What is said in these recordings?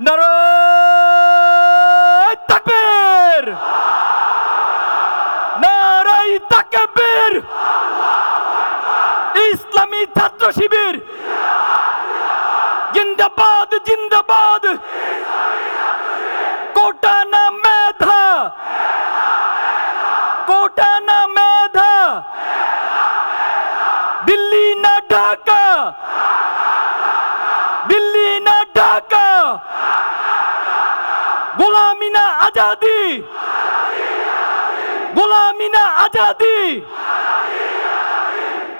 নারায়ে তাকবীর, নারায়ে তাকবীর। ইসলামী ছাত্র শিবির জিন্দাবাদ, জিন্দাবাদ। কোটা না মেধা, কোটা না মেধা, দিল্লি না ঢাকা, দিল্লি না ঢাকা, গোলামি না আজাদি, গোলামি না আজাদি।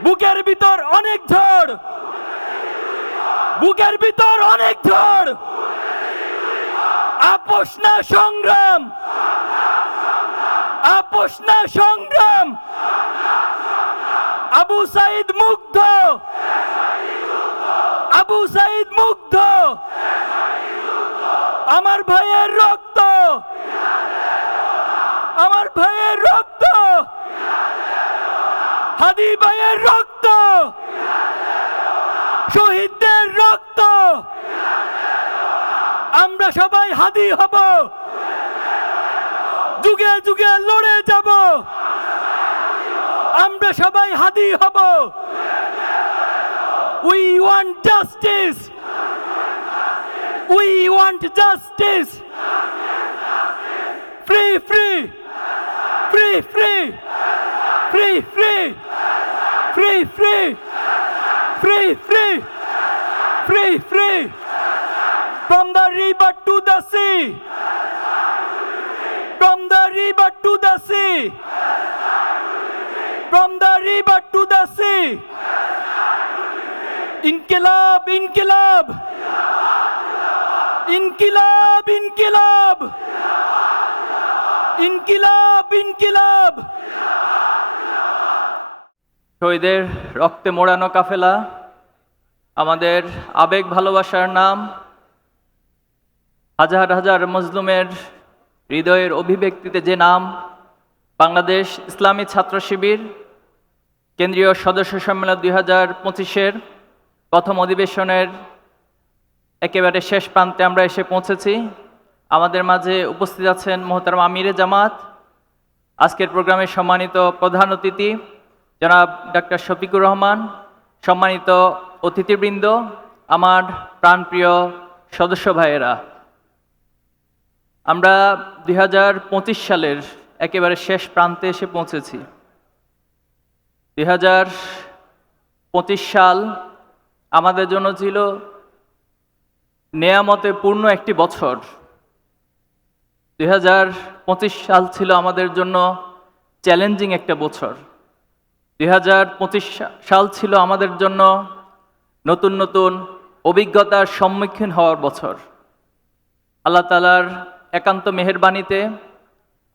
বুকের ভিতর অনেক ঝড়, বুকের ভিতর অনেক ঝড়, আপোষ না সংগ্রাম, আপোষ না সংগ্রাম। আবু সাইদ মুগ্ধ, আবু সাইদ মুগ্ধ। আমার ভাইয়ের রক্ত, আমার ভাইয়ের রক্ত, হাদি ভাইয়ের রক্ত, শহীদদের রক্ত। আমরা সবাই হাদি হব, যুগে যুগে লড়ে যাব। আমরা সবাই হাদি হব। We want justice, we want justice. Free, free, free, free, free, free, free, free, free, free, free, free. From the river to the sea, from the river to the sea, from the river to the sea. Inqilab, inqilab, inqilab, inqilab, inqilab, inqilab. শহীদের রক্তে মোড়ানো কাফেলা, আমাদের আবেগ ভালোবাসার নাম, হাজার হাজার মজলুমের হৃদয়ের অভিব্যক্তিতে যে নাম, বাংলাদেশ ইসলামী ছাত্র শিবির কেন্দ্রীয় সদস্য সম্মেলন 2025-এর প্রথম অধিবেশনের একেবারে শেষ প্রান্তে আমরা এসে পৌঁছেছি। আমাদের মাঝে উপস্থিত আছেন মোহতারাম আমিরে জামাত, আজকের প্রোগ্রামের সম্মানিত প্রধান অতিথি জনাব ডাক্তার শফিকুর রহমান, সম্মানিত অতিথিবৃন্দ, আমার প্রাণপ্রিয় সদস্য ভাইয়েরা। আমরা 2025 সালের একেবারে শেষ প্রান্তে এসে পৌঁছেছি। 2025 সাল আমাদের জন্য ছিল নেয়ামতে পূর্ণ একটি বছর। 2025 সাল ছিল আমাদের জন্য চ্যালেঞ্জিং একটা বছর। 2025 সাল ছিল আমাদের জন্য নতুন নতুন অভিজ্ঞতার সম্মুখীন হওয়ার বছর। আল্লাহ তাআলার একান্ত মেহেরবানিতে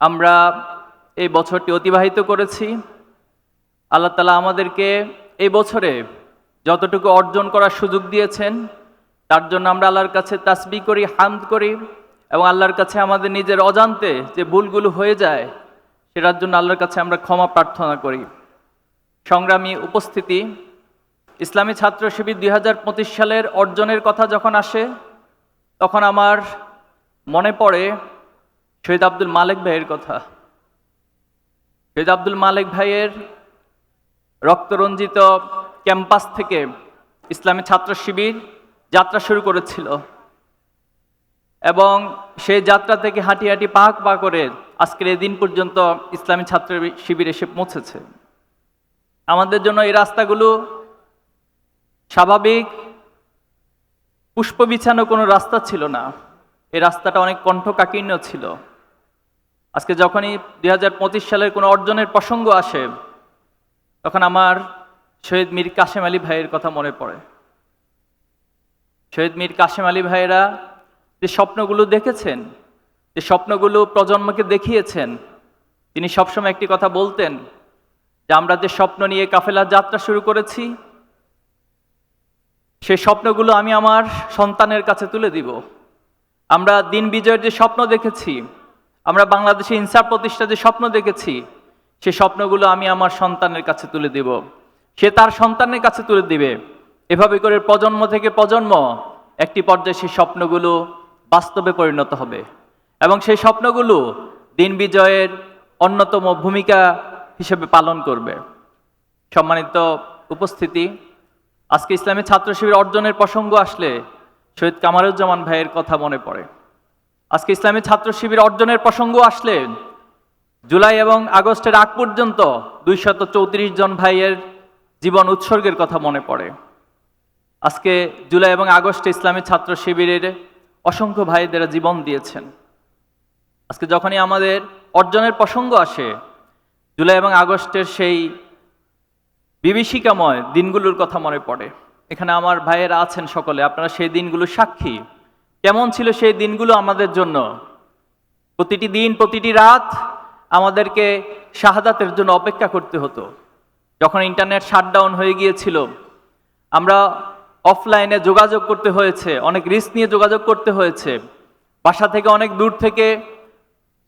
আমরা এই বছরটি অতিবাহিত করেছি। আল্লাহ তাআলা আমাদেরকে এই বছরে যতটুকু অর্জন করার সুযোগ দিয়েছেন তার জন্য আমরা আল্লাহর কাছে তাসবিহ করি, হামদ করি এবং আল্লাহর কাছে আমাদের নিজের অজান্তে যে ভুলগুলো হয়ে যায় সেটার জন্য আল্লাহর কাছে আমরা ক্ষমা প্রার্থনা করি। সংগ্রামী উপস্থিতি, ইসলামী ছাত্র শিবির 2025 সালের অর্জনের কথা যখন আসে তখন আমার মনে পড়ে শহীদ আব্দুল মালেক ভাইয়ের কথা। শহীদ আব্দুল মালেক ভাইয়ের রক্তরঞ্জিত ক্যাম্পাস থেকে ইসলামী ছাত্র শিবির যাত্রা শুরু করেছিল এবং সেই যাত্রা থেকে হাঁটি হাঁটি পাক পা করে আজকের এই দিন পর্যন্ত ইসলামী ছাত্র শিবির এসে পৌঁছেছে। আমাদের জন্য এই রাস্তাগুলো স্বাভাবিক পুষ্প বিছানো কোনো রাস্তা ছিল না, এই রাস্তাটা অনেক কণ্ঠকাকীর্ণ ছিল। আজকে যখনই 2025 সালের কোনো অর্জনের প্রসঙ্গ আসে তখন আমার শহীদ মীর কাশেম আলী ভাইয়ের কথা মনে পড়ে। শহীদ মীর কাশেম আলী ভাইয়েরা যে স্বপ্নগুলো দেখেছেন, যে স্বপ্নগুলো প্রজন্মকে দেখিয়েছেন, তিনি সবসময় একটি কথা বলতেন যে আমরা যে স্বপ্ন নিয়ে কাফেলার যাত্রা শুরু করেছি সেই স্বপ্নগুলো আমি আমার সন্তানের কাছে তুলে দিব। আমরা দিন বিজয়ের যে স্বপ্ন দেখেছি, আমরা বাংলাদেশে ইনসাফ প্রতিষ্ঠার যে স্বপ্ন দেখেছি, সেই স্বপ্নগুলো আমি আমার সন্তানের কাছে তুলে দিব, সে তার সন্তানের কাছে তুলে দিবে। এভাবে করে প্রজন্ম থেকে প্রজন্ম একটি পর্যায়ে সেই স্বপ্নগুলো বাস্তবে পরিণত হবে এবং সেই স্বপ্নগুলো দিন বিজয়ের অন্যতম ভূমিকা হিসেবে পালন করবে। সম্মানিত উপস্থিতি, আজকে ইসলামী ছাত্র শিবির অর্জনের প্রসঙ্গ আসলে শহীদ কামারুজ্জামান ভাইয়ের কথা মনে পড়ে। আজকে ইসলামী ছাত্র শিবির অর্জনের প্রসঙ্গ আসলে জুলাই এবং আগস্টের আগ পর্যন্ত 234 জন ভাইয়ের জীবন উৎসর্গের কথা মনে পড়ে। আজকে জুলাই এবং আগস্টে ইসলামী ছাত্র শিবিরের অসংখ্য ভাইদের জীবন দিয়েছেন। আজকে যখনই আমাদের অর্জনের প্রসঙ্গ আসে, জুলাই এবং আগস্টের সেই বিভীষিকাময় দিনগুলোর কথা মনে পড়ে। এখানে আমার ভাইয়েরা আছেন সকলে, আপনারা সেই দিনগুলো সাক্ষী। কেমন ছিল সেই দিনগুলো আমাদের জন্য? প্রতিটি দিন, প্রতিটি রাত আমাদেরকে শাহাদাতের জন্য অপেক্ষা করতে হতো। যখন ইন্টারনেট শাটডাউন হয়ে গিয়েছিল, আমরা অফলাইনে যোগাযোগ করতে হয়েছে, অনেক রিস্ক নিয়ে যোগাযোগ করতে হয়েছে। বাসা থেকে অনেক দূর থেকে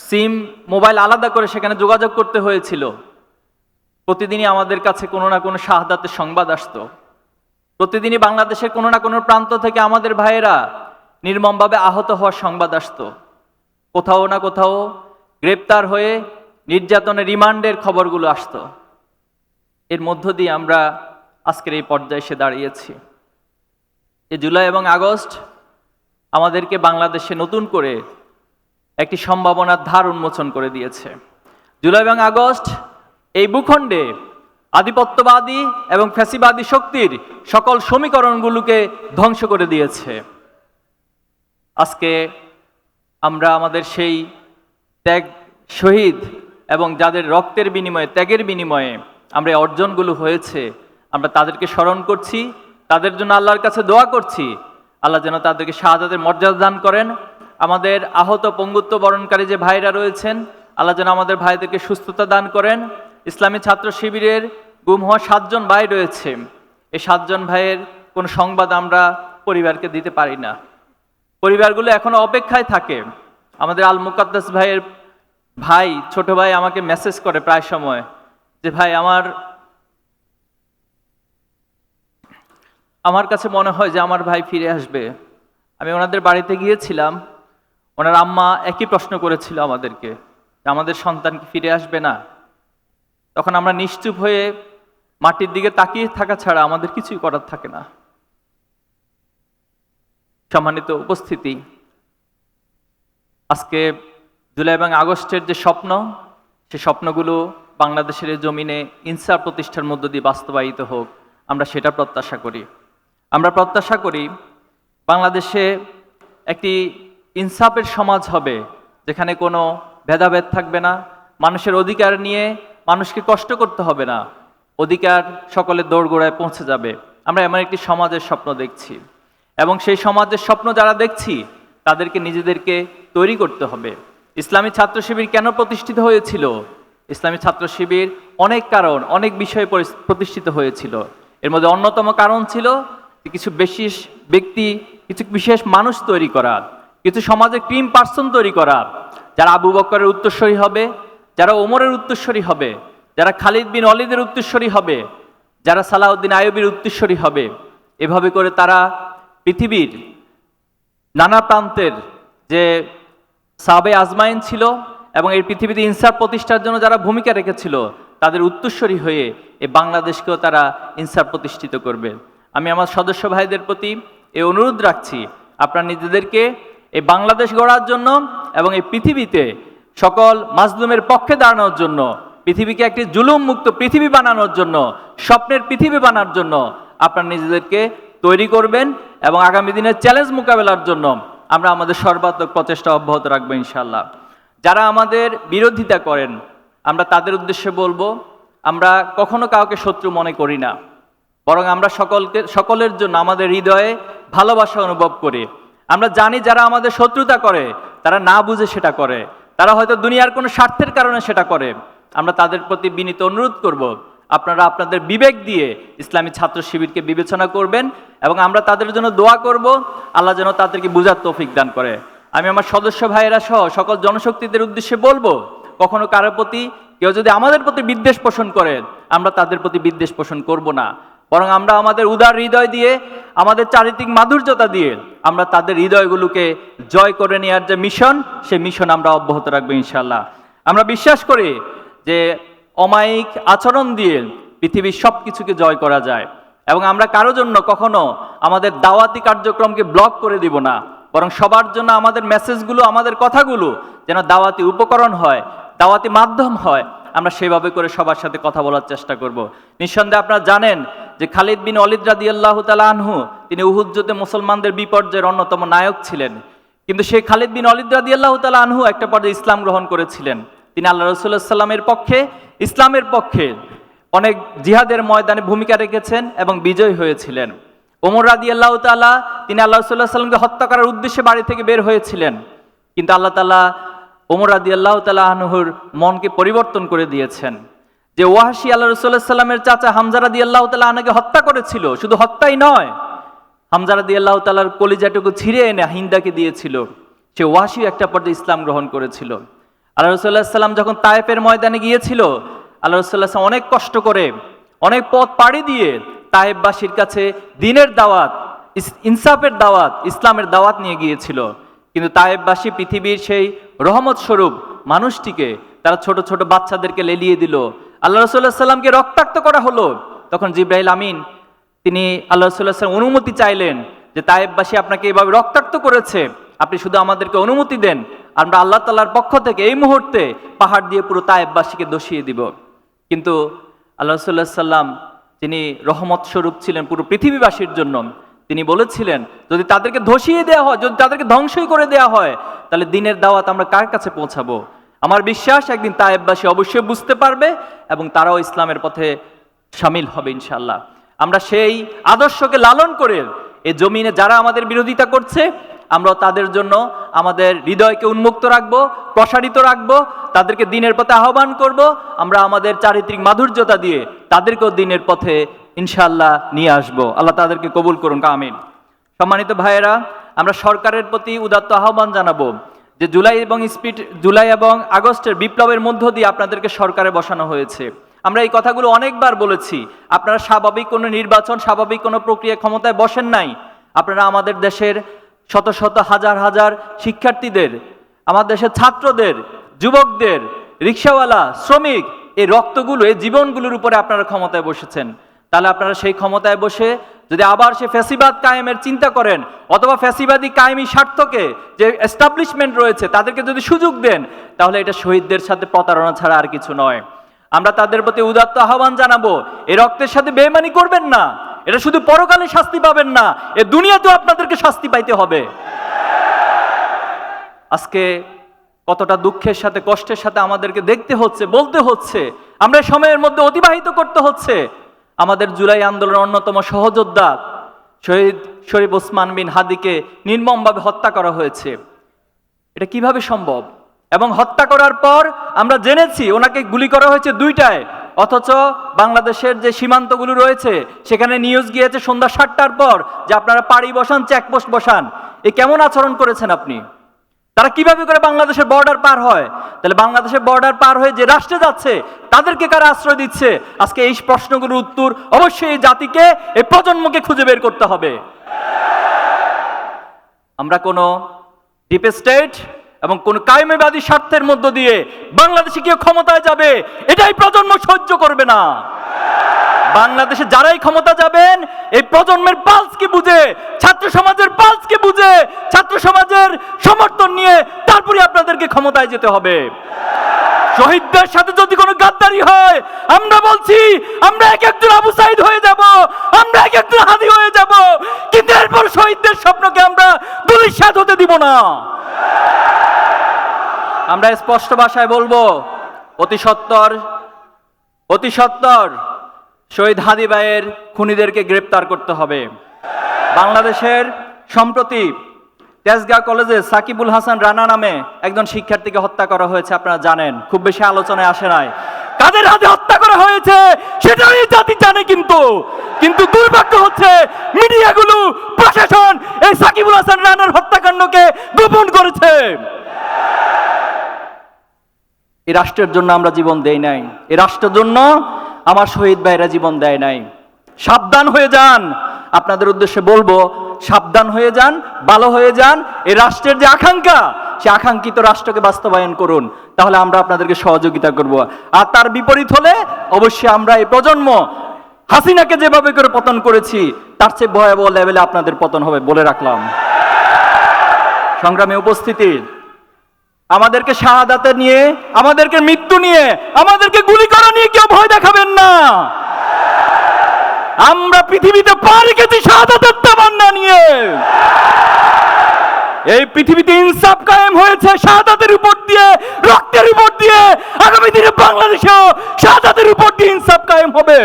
সিম, মোবাইল আলাদা করে সেখানে যোগাযোগ করতে হয়েছিল। প্রতিদিনই আমাদের কাছে কোনো না কোনো শাহাদাতের সংবাদ আসতো। প্রতিদিনই বাংলাদেশের কোনো না কোনো প্রান্ত থেকে আমাদের ভাইয়েরা নির্মমভাবে আহত হওয়ার সংবাদ আসতো। কোথাও না কোথাও গ্রেপ্তার হয়ে নির্যাতনের রিমান্ডের খবরগুলো আসতো। এর মধ্য দিয়ে আমরা আজকের এই পর্যায়ে এসে দাঁড়িয়েছি। এই জুলাই এবং আগস্ট আমাদেরকে বাংলাদেশে নতুন করে একটি সম্ভাবনার ধার উন্মোচন করে দিয়েছে। জুলাই এবং আগস্ট এই ভূখণ্ডে আধিপত্যবাদী এবং ফ্যাসিবাদী শক্তির সকল সমীকরণগুলোকে ধ্বংস করে দিয়েছে। আজকে আমরা আমাদের সেই ত্যাগ, শহীদ এবং যাদের রক্তের বিনিময়ে, ত্যাগের বিনিময়ে আমরা এই অর্জনগুলো হয়েছে, আমরা তাদেরকে স্মরণ করছি, তাদের জন্য আল্লাহর কাছে দোয়া করছি। আল্লাহ যেন তাদেরকে শাহাদাতের মর্যাদা দান করেন। আমাদের আহত পঙ্গুত্ব বরণকারী যে ভাইরা রয়েছেন, আল্লাহ যেন আমাদের ভাইদেরকে সুস্থতা দান করেন। ইসলামী ছাত্র শিবিরের গুম হওয়া 7 জন ভাই রয়েছে। এই 7 জন ভাইয়ের কোনো সংবাদ আমরা পরিবারকে দিতে পারি না। পরিবারগুলো এখনো অপেক্ষায় থাকে। আমাদের আল মুকাদ্দাস ভাইয়ের ভাই, ছোট ভাই আমাকে মেসেজ করে প্রায় সময় যে ভাই, আমার কাছে মনে হয় যে আমার ভাই ফিরে আসবে। আমি ওনাদের বাড়িতে গিয়েছিলাম, ওনার আম্মা একই প্রশ্ন করেছিল আমাদেরকে, আমাদের সন্তান কি ফিরে আসবে না? তখন আমরা নিশ্চুপ হয়ে মাটির দিকে তাকিয়ে থাকা ছাড়া আমাদের কিছুই করার থাকে না। সম্মানিত উপস্থিতি, আজকে জুলাই এবং আগস্টের যে স্বপ্ন, সে স্বপ্নগুলো বাংলাদেশের জমিনে ইনসাফ প্রতিষ্ঠার মধ্য দিয়ে বাস্তবায়িত হোক, আমরা সেটা প্রত্যাশা করি। আমরা প্রত্যাশা করি বাংলাদেশে একটি ইনসাফের সমাজ হবে, যেখানে কোনো ভেদাভেদ থাকবে না। মানুষের অধিকার নিয়ে মানুষকে কষ্ট করতে হবে না, অধিকার সকলের দোরগোড়ায় পৌঁছে যাবে। আমরা এমন একটি সমাজের স্বপ্ন দেখছি এবং সেই সমাজের স্বপ্ন যারা দেখছি তাদেরকে নিজেদেরকে তৈরি করতে হবে। ইসলামী ছাত্র শিবির কেন প্রতিষ্ঠিত হয়েছিল? ইসলামী ছাত্র শিবির অনেক কারণ, অনেক বিষয়ে প্রতিষ্ঠিত হয়েছিল। এর মধ্যে অন্যতম কারণ ছিল কিছু বিশেষ ব্যক্তি, কিছু বিশেষ মানুষ তৈরি করা, কিছু সমাজের ক্রিম পার্সন তৈরি করা, যারা আবু বকরের উত্তরসূরি হবে, যারা ওমরের উত্তরসূরি হবে, যারা খালিদ বিন ওয়ালিদের উত্তরসূরি হবে, যারা সালাউদ্দিন আইয়ুবীর উত্তরসূরি হবে। এভাবে করে তারা পৃথিবীর নানা প্রান্তের যে সাহাবে আজমাইন ছিল এবং এই পৃথিবীতে ইনসাফ প্রতিষ্ঠার জন্য যারা ভূমিকা রেখেছিল, তাদের উত্তরসূরি হয়ে এই বাংলাদেশকেও তারা ইনসাফ প্রতিষ্ঠিত করবে। আমি আমার সদস্য ভাইদের প্রতি এই অনুরোধ রাখছি, আপনারা নিজেদেরকে এই বাংলাদেশ গড়ার জন্য এবং এই পৃথিবীতে সকল মাজলুমের পক্ষে দাঁড়ানোর জন্য, পৃথিবীকে একটি জুলুম মুক্ত পৃথিবী বানানোর জন্য, স্বপ্নের পৃথিবী বানানোর জন্য আপনারা নিজেদেরকে তৈরি করবেন এবং আগামী দিনের চ্যালেঞ্জ মোকাবেলার জন্য আমরা আমাদের সর্বাত্মক প্রচেষ্টা অব্যাহত রাখবো ইনশাআল্লাহ। যারা আমাদের বিরোধিতা করেন, আমরা তাদের উদ্দেশ্যে বলবো, আমরা কখনো কাউকে শত্রু মনে করি না, বরং আমরা সকলের জন্য আমাদের হৃদয়ে ভালোবাসা অনুভব করি। আমরা জানি যারা আমাদের শত্রুতা করে তারা না বুঝে সেটা করে, তারা হয়তো দুনিয়ার কোনো স্বার্থের কারণে সেটা করে। আমরা তাদের প্রতি বিনীত অনুরোধ করব, আপনারা আপনাদের বিবেক দিয়ে ইসলামী ছাত্র শিবিরকে বিবেচনা করবেন এবং আমরা তাদের জন্য দোয়া করব, আল্লাহ যেন তাদেরকে বুঝার তৌফিক দান করে। আমি আমার সদস্য ভাইয়েরা সহ সকল জনশক্তিদের উদ্দেশ্যে বলবো, কখনো কারোর প্রতি কেউ যদি আমাদের প্রতি বিদ্বেষ পোষণ করে, আমরা তাদের প্রতি বিদ্বেষ পোষণ করব না। বরং আমরা আমাদের উদার হৃদয় দিয়ে, আমাদের চারিত্রিক মাধুর্যতা দিয়ে আমরা তাদের হৃদয়গুলোকে জয় করে নেওয়ার যে মিশন, সেই মিশন আমরা অব্যাহত রাখবো ইনশাআল্লাহ। আমরা বিশ্বাস করি যে অমায়িক আচরণ দিয়ে পৃথিবীর সব কিছুকে জয় করা যায়, এবং আমরা কারো জন্য কখনো আমাদের দাওয়াতি কার্যক্রমকে ব্লক করে দিব না, বরং সবার জন্য আমাদের মেসেজগুলো, আমাদের কথাগুলো যেন দাওয়াতি উপকরণ হয়, দাওয়াতি মাধ্যম হয়, আমরা সেভাবে করে সবার সাথে কথা বলার চেষ্টা করব। নিঃসন্দেহে আপনারা জানেন যে খালিদ বিন ওয়ালিদ রাদিয়াল্লাহু তাআলা আনহু তিনি উহুদ যুদ্ধে মুসলমানদের বিপর্যয়ের অন্যতম নায়ক ছিলেন। কিন্তু সেই খালিদ বিন ওয়ালিদ রাদিয়াল্লাহু তাআলা আনহু একটা পর্যায়ে ইসলাম গ্রহণ করেছিলেন। তিনি আল্লাহ রাসূলুল্লাহ সাল্লাল্লাহু আলাইহি ওয়াসাল্লামের পক্ষে, ইসলামের পক্ষে অনেক জিহাদের ময়দানে ভূমিকা রেখেছেন এবং বিজয়ী হয়েছিলেন। ওমর রাদিয়াল্লাহু তাআলা তিনি আল্লাহ রাসূলুল্লাহ সাল্লাল্লাহু আলাইহি ওয়াসাল্লামকে হত্যা করার উদ্দেশ্যে বাড়ি থেকে বের হয়েছিলেন, কিন্তু আল্লাহ তাআলা ওমর রাদিয়াল্লাহু তাআলা আনহুর মনকে পরিবর্তন করে দিয়েছেন। যে ওয়াহশী আল্লাহ রাসূলুল্লাহ সাল্লাল্লাহু আলাইহি ওয়াসাল্লামের চাচা হামজা রাদিয়াল্লাহু তাআলা আনহুকে হত্যা করেছিল, শুধু হত্যাই নয়, হামজা রাদিয়াল্লাহু তাআলার কলিজাটুকু ছিঁড়ে এনে হিন্দাকে দিয়েছিল। সে ওয়াহশী একটা পর্যায়ে ইসলাম গ্রহণ করেছিল। আল্লাহ রাসূলুল্লাহ সাল্লাল্লাহু আলাইহি ওয়াসাল্লাম যখন তায়েফের ময়দানে গিয়েছিল, আল্লাহ রাসূলুল্লাহ সাল্লাল্লাহু আলাইহি ওয়াসাল্লাম অনেক কষ্ট করে, অনেক পথ পাড়ি দিয়ে তায়েফবাসীর কাছে দ্বীনের দাওয়াত, ইনসাফের দাওয়াত, ইসলামের দাওয়াত নিয়ে গিয়েছিল। কিন্তু তায়েফবাসী পৃথিবীর সেই রহমত স্বরূপ মানুষটিকে তারা ছোট ছোট বাচ্চাদেরকে লেলিয়ে দিল। আল্লাহ রাসূলুল্লাহ সাল্লাল্লাহু আলাইহি ওয়াসাল্লামকে রক্তাক্ত করা হলো। তখন জিবরাইল আমিন তিনি আল্লাহ রাসূলুল্লাহ সাল্লাল্লাহু আলাইহি ওয়াসাল্লাম অনুমতি চাইলেন যে তায়েফবাসী আপনাকে এভাবে রক্তাক্ত করেছে, আপনি শুধু আমাদেরকে অনুমতি দেন, আমরা আল্লাহ তাআলার পক্ষ থেকে এই মুহূর্তে পাহাড় দিয়ে পুরো তায়েফবাসীকে দশিয়ে দিব। কিন্তু আল্লাহ রাসূলুল্লাহ সাল্লাল্লাহু আলাইহি ওয়াসাল্লাম তিনি রহমত স্বরূপ ছিলেন পুরো পৃথিবীবাসীর জন্য। তিনি বলেছিলেন যদি তাদেরকে ধসিয়ে দেওয়া হয়, যদি তাদেরকে ধ্বংসই করে দেওয়া হয়, তাহলে দ্বীনের দাওয়াত আমরা কার কাছে পৌঁছাবো? আমার বিশ্বাস একদিন তায়েফবাসী অবশ্যই বুঝতে পারবে এবং তারাও ইসলামের পথে শামিল হবে ইনশাআল্লাহ। আমরা সেই আদর্শকে লালন করে এই জমিনে যারা আমাদের বিরোধিতা করছে, আমরা তাদের জন্য আমাদের হৃদয়কে উন্মুক্ত রাখবো, প্রসারিত রাখবো, তাদেরকে দ্বীনের পথে আহ্বান করব। আমরা আমাদের চারিত্রিক মাধুর্যতা দিয়ে তাদেরকেও দ্বীনের পথে ইনশাআল্লাহ নিয়ে আসবো। আল্লাহ তাদেরকে কবুল করুন, আমিন। সম্মানিত ভাইয়েরা, আমরা সরকারের প্রতি উদাত্ত আহ্বান জানাবো যে জুলাই এবং আগস্টের বিপ্লবের মধ্য দিয়ে আপনাদেরকে সরকারে বসানো হয়েছে। আমরা এই কথাগুলো অনেকবার বলেছি। আপনারা স্বাভাবিক কোনো নির্বাচন, স্বাভাবিক কোনো প্রক্রিয়া ক্ষমতায় বসেন নাই। আপনারা আমাদের দেশের শত শত হাজার হাজার শিক্ষার্থীদের, আমাদের দেশের ছাত্রদের, যুবকদের, রিকশাওয়ালা, শ্রমিক, এই রক্তগুলো, এই জীবনগুলোর উপরে আপনারা ক্ষমতায় বসেছেন। তাহলে আপনারা সেই ক্ষমতায় বসে যদি আবার সে ফ্যাসিবাদ কায়েমের চিন্তা করেন, অথবা ফ্যাসিবাদী কায়েমি স্বার্থকে যে এস্টাবলিশমেন্ট রয়েছে তাদেরকে যদি সুযোগ দেন, তাহলে এটা শহীদদের সাথে প্রতারণা ছাড়া আর কিছু নয়। আমরা তাদের প্রতি উদাত্ত আহ্বান জানাবো, এই রক্তের সাথে বেইমানি করবেন না। এটা শুধু পরকালে শাস্তি পাবেন না, এ দুনিয়াতেও আপনাদেরকে শাস্তি পাইতে হবে। আজকে কতটা দুঃখের সাথে, কষ্টের সাথে আমাদেরকে দেখতে হচ্ছে, বলতে হচ্ছে, আমরা সময়ের মধ্যে অতিবাহিত করতে হচ্ছে। আমাদের জুলাই আন্দোলনের অন্যতম সহযোদ্ধা শহীদ শরীফ ওসমান বিন হাদিকে নির্মমভাবে হত্যা করা হয়েছে। এটা কিভাবে সম্ভব? এবং হত্যা করার পর আমরা জেনেছি ওনাকে গুলি করা হয়েছে 2টায়, অথচ বাংলাদেশের যে সীমান্তগুলো রয়েছে সেখানে নিউজ গিয়েছে সন্ধ্যা 7টার পর যে আপনারা পাড়ি বসান, চেকপোস্ট বসান। এ কেমন আচরণ করেছেন আপনি? তারা কিভাবে করে বাংলাদেশের বর্ডার পার হয়? তাহলে বাংলাদেশের বর্ডার পার হয়ে যে রাষ্ট্রে যাচ্ছে তাদেরকে কারা আশ্রয় দিচ্ছে? আজকে এই প্রশ্নগুলোর উত্তর অবশ্যই এই জাতিকে, এই প্রজন্মকে খুঁজে বের করতে হবে। আমরা কোনো ডিপ স্টেট এবং কোন কায়েমিবাদী স্বার্থের মধ্য দিয়ে বাংলাদেশে কেউ ক্ষমতায় যাবে, এটাই প্রজন্ম সহ্য করবে না। বাংলাদেশে যারাই ক্ষমতা যাবেন, এই প্রজন্মের পালসকে বুঝে, ছাত্র সমাজের পালসকে বুঝে, ছাত্র সমাজের সমর্থন নিয়ে তারপরে আপনাদেরকে ক্ষমতায় যেতে হবে। শহীদদের সাথে যদি কোনো গাদ্দারি হয়, আমরা বলছি আমরা এক একজন আবু সাইদ হয়ে যাব, আমরা এক একজন হাদি হয়ে যাব, কিন্তু এরপর শহীদদের স্বপ্নকে আমরা ধূলিসাৎ হতে দিব না। আমরা স্পষ্ট ভাষায় বলবো, অতি সত্বর শহীদ হাদি ভাইয়ের খুনিদেরকে গ্রেপ্তার করতে হবে। বাংলাদেশের সম্প্রতি তেজগাঁ কলেজে সাকিবুল হাসান রানা নামে একজন শিক্ষার্থীকে হত্যা করা হয়েছে, আপনারা জানেন, খুব বেশি আলোচনায় আসে নাই। কাদের হাতে হত্যা করা হয়েছে সেটাও এই জাতি জানে, কিন্তু দুর্ভাগ্য হচ্ছে মিডিয়াগুলো, প্রশাসন এই সাকিবুল হাসান রানার হত্যাকাণ্ডকে গোপন করেছে। এই রাষ্ট্রের জন্য আমরা জীবন দেই নাই, এই রাষ্ট্রের জন্য আমার শহীদ ভাইরা জীবন দেয় নাই। সাবধান হয়ে যান। আপনাদের উদ্দেশ্যে বলবো, সাবধান হয়ে যান, ভালো হয়ে যান। এই রাষ্ট্রের যে আকাঙ্ক্ষা, সে আকাঙ্ক্ষিত রাষ্ট্রকে বাস্তবায়ন করুন, তাহলে আমরা আপনাদেরকে সহযোগিতা করব। আর তার বিপরীত হলে অবশ্যই আমরা এই প্রজন্ম হাসিনাকে যেভাবে করে পতন করেছি, তার চেয়ে ভয়াবহ লেভেলে আপনাদের পতন হবে বলে রাখলাম। সংগ্রামে উপস্থিতি, আমাদেরকে শাহাদাতে নিয়ে, আমাদেরকে মৃত্যু নিয়ে, আমাদেরকে গুলি করা নিয়ে কেউ ভয় দেখাবেন না। আমরা পৃথিবীতে পা রেখেছি শাহাদাতের তামান্না নিয়ে। এই পৃথিবীতে ইনসাফ কায়েম হয়েছে শাহাদাতের উপর দিয়ে, রক্তের উপর দিয়ে। আগামী দিনে বাংলাদেশেও শাহাদাতের উপর দিয়ে ইনসাফ কায়েম হবে।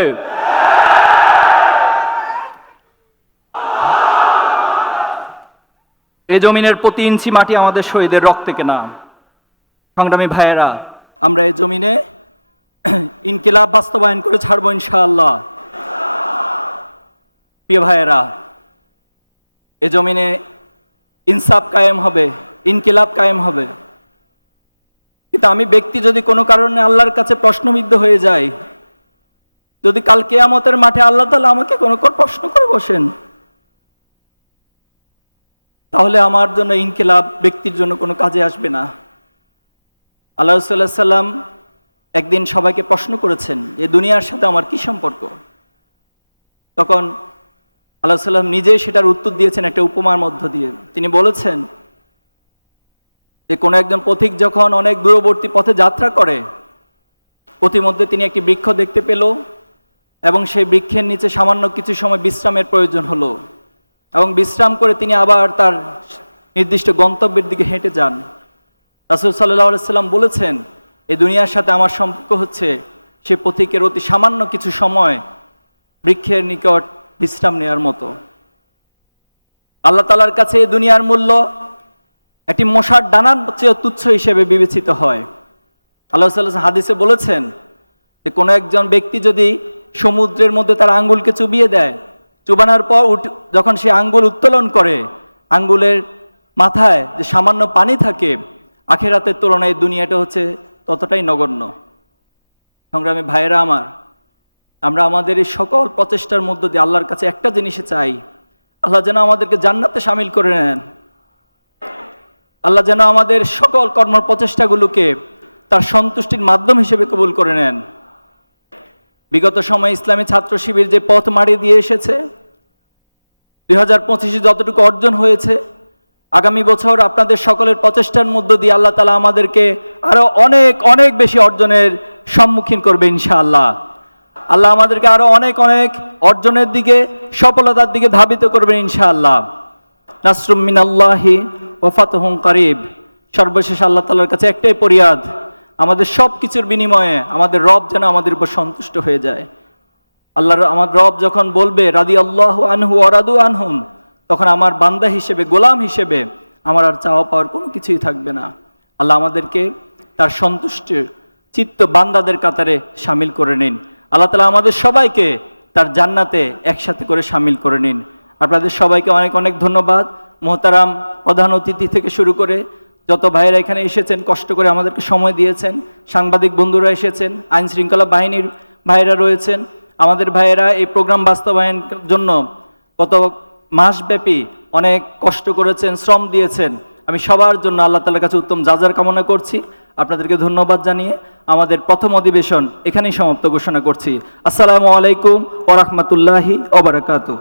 এই জমিনের প্রতি ইঞ্চি মাটি আমাদের শহীদের রক্তে কেনা। সংগ্রামী ভাইয়েরা, আমরা এই জমিনে ইনকিলাব বাস্তবায়ন করে ছাড়বো ইনশাআল্লাহ। প্রিয় ভাইয়েরা, এই জমিনে ইনসাফ কায়েম হবে, ইনকিলাব কায়েম হবে। কিন্তু আমি ব্যক্তি যদি কোনো কারণে আল্লাহর কাছে প্রশ্নবিদ্ধ হয়ে যাই, যদি কাল কিয়ামতের মাঠে আল্লাহ তাআলা আমাকে কোনো প্রশ্ন করে বসেন, তাহলে আমার জন্য ইনকিলাব ব্যক্তির জন্য কোনো কাজে আসবে না। আল্লাহ রাসূলুল্লাহ সাল্লাল্লাহু আলাইহি ওয়াসাল্লাম একদিন সবাইকে প্রশ্ন করেছেন, এই দুনিয়ার সাথে আমার কি সম্পর্ক? তখন আল্লাহ রাসূলুল্লাহ সাল্লাল্লাহু নিজেই সেটার উত্তর দিয়েছেন একটা উপমার মধ্য দিয়ে। তিনি বলেছেন যে কোনো একজন পথিক যখন অনেক দূরবর্তী পথে যাত্রা করে, পথিমধ্যে তিনি একটি বৃক্ষ দেখতে পেল এবং সেই বৃক্ষের নিচে সামান্য কিছু সময় বিশ্রামের প্রয়োজন হলো, এবং বিশ্রাম করে তিনি আবার তার নির্দিষ্ট গন্তব্যের দিকে হেঁটে যান। রাসূল সাল্লাল্লাহু আলাইহি সাল্লাম বলেছেন, এই দুনিয়ার সাথে আমার সম্পর্ক হচ্ছে সে পথিকের অতি সামান্য কিছু সময় বৃক্ষের নিকট বিশ্রাম নেওয়ার মতো। আল্লাহ তাআলার কাছে এই দুনিয়ার মূল্য একটি মশার ডানার চেয়ে তুচ্ছ হিসেবে বিবেচিত হয়। আল্লাহ সাল্লাল্লাহু আলাইহি ওয়াসাল্লাম হাদিসে বলেছেন যে কোনো একজন ব্যক্তি যদি সমুদ্রের মধ্যে তার আঙ্গুলকে চুবিয়ে দেয়, চুবানোর পর যখন সে আঙ্গুল উত্তোলন করে, আঙ্গুলের মাথায় যে সামান্য পানি থাকে, আখিরাতের তুলনায় দুনিয়াটা হচ্ছে ততটাই নগণ্য। সংগ্রামী ভাইয়েরা আমার, আমরা আমাদের এই সকল প্রচেষ্টার মধ্য দিয়ে আল্লাহর কাছে একটা জিনিসে চাই, আল্লাহ যেন আমাদেরকে জান্নাতে শামিল করে নেন। আল্লাহ যেন আমাদের সকল কর্ম প্রচেষ্টাগুলোকে তার সন্তুষ্টির মাধ্যম হিসেবে কবুল করে নেন। বিগত সময়ে ইসলামী ছাত্র শিবির যে পথ মাড়ি দিয়ে এসেছে, 2025 যতটুকু অর্জন হয়েছে, আগামী বছর আপনাদের সকলের প্রচেষ্টার মধ্য দিয়ে আল্লাহ তাআলা আমাদেরকে আরো অনেক অনেক বেশি অর্জনের সম্মুখীন করবে ইনশাআল্লাহ। আল্লাহ আমাদেরকে আরো অনেক অনেক অর্জনের দিকে, সফলতার দিকে ধাবিত করবেন ইনশাআল্লাহ। নাসরুম মিনাল্লাহি ওয়া ফাতহুন কারীব। সর্বশেষ আল্লাহ তাআলার কাছে একটাই ফরিয়াদ, আমাদের সব কিছুর বিনিময়ে আমাদের রব যেন আমাদের উপর সন্তুষ্ট হয়ে যায়। আমার রব যখন বলবে রাদিয়াল্লাহু আনহু ওয়া রাদু আনহুম, তখন আমার বান্দা হিসেবে, গোলাম হিসেবে আমার আর চাওয়া পাওয়ার কোনো কিছুই থাকবে না। আল্লাহ আমাদেরকে তার সন্তুষ্টির চিত্ত বান্দাদের কাতারে শামিল করে নিন। আল্লাহ তাআলা আমাদের সবাইকে তার জান্নাতে একসাথে করে শামিল করে নিন। আপনাদের সবাইকে অনেক অনেক ধন্যবাদ। মোহতারাম প্রধান অতিথি থেকে শুরু করে যত ভাইয়েরা এখানে এসেছেন, কষ্ট করে আমাদেরকে সময় দিয়েছেন, সাংবাদিক বন্ধুরা এসেছেন, আইন শৃঙ্খলা বাহিনীর ভাইয়েরা রয়েছেন, আমাদের ভাইয়েরা এই প্রোগ্রাম বাস্তবায়নের জন্য গত মাসব্যাপী অনেক কষ্ট করেছেন, শ্রম দিয়েছেন। আমি সবার জন্য আল্লাহ তাআলার কাছে উত্তম জাযার কামনা করছি। আপনাদেরকে ধন্যবাদ জানিয়ে আমাদের প্রথম অধিবেশন এখানেই সমাপ্ত ঘোষণা করছি। আসসালামু আলাইকুম ওয়া রাহমাতুল্লাহি ওয়া বারাকাতুহু।